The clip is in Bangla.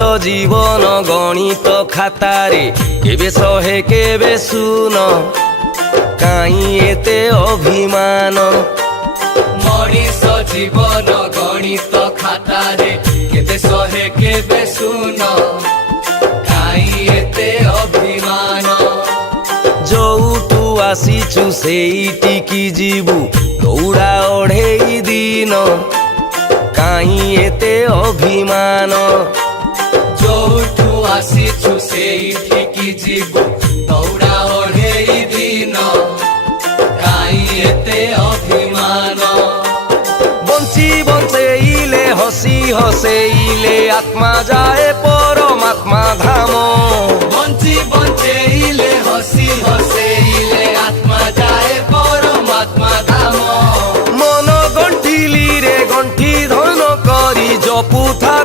জীবন গণিত খাতারে কেবে শহে কেবে শুন কাই এতে অভিমান। মଣିষ জীবন গণিত খাতারে কেবে শহে কেবে শুন কাই এতে অভিমান। যৌটু আসিছু সেইটিকি ଯିବୁ দৌড়া অঢ়েই দিন কাই এতে অভিমান। ଯୋଉଠୁ ଆସିଛୁ ସେଇଠିକି ଯିବୁ ଦୌଡ଼ା ଅଢ଼େଇ ଦିନ କାଇଁ ଏତେ ଅଭିମାନ। বঞ্চি বঞ্চেইলে হসি হসেইলে আত্মা যায় পরমাত্মা ধাম। বঞ্চি বঞ্চেইলে হসি হসেইলে আত্মা যায় পরমাত্মা ধাম। মন গণ্ঠিলিরে গণ্ঠি ধন করি জপুথা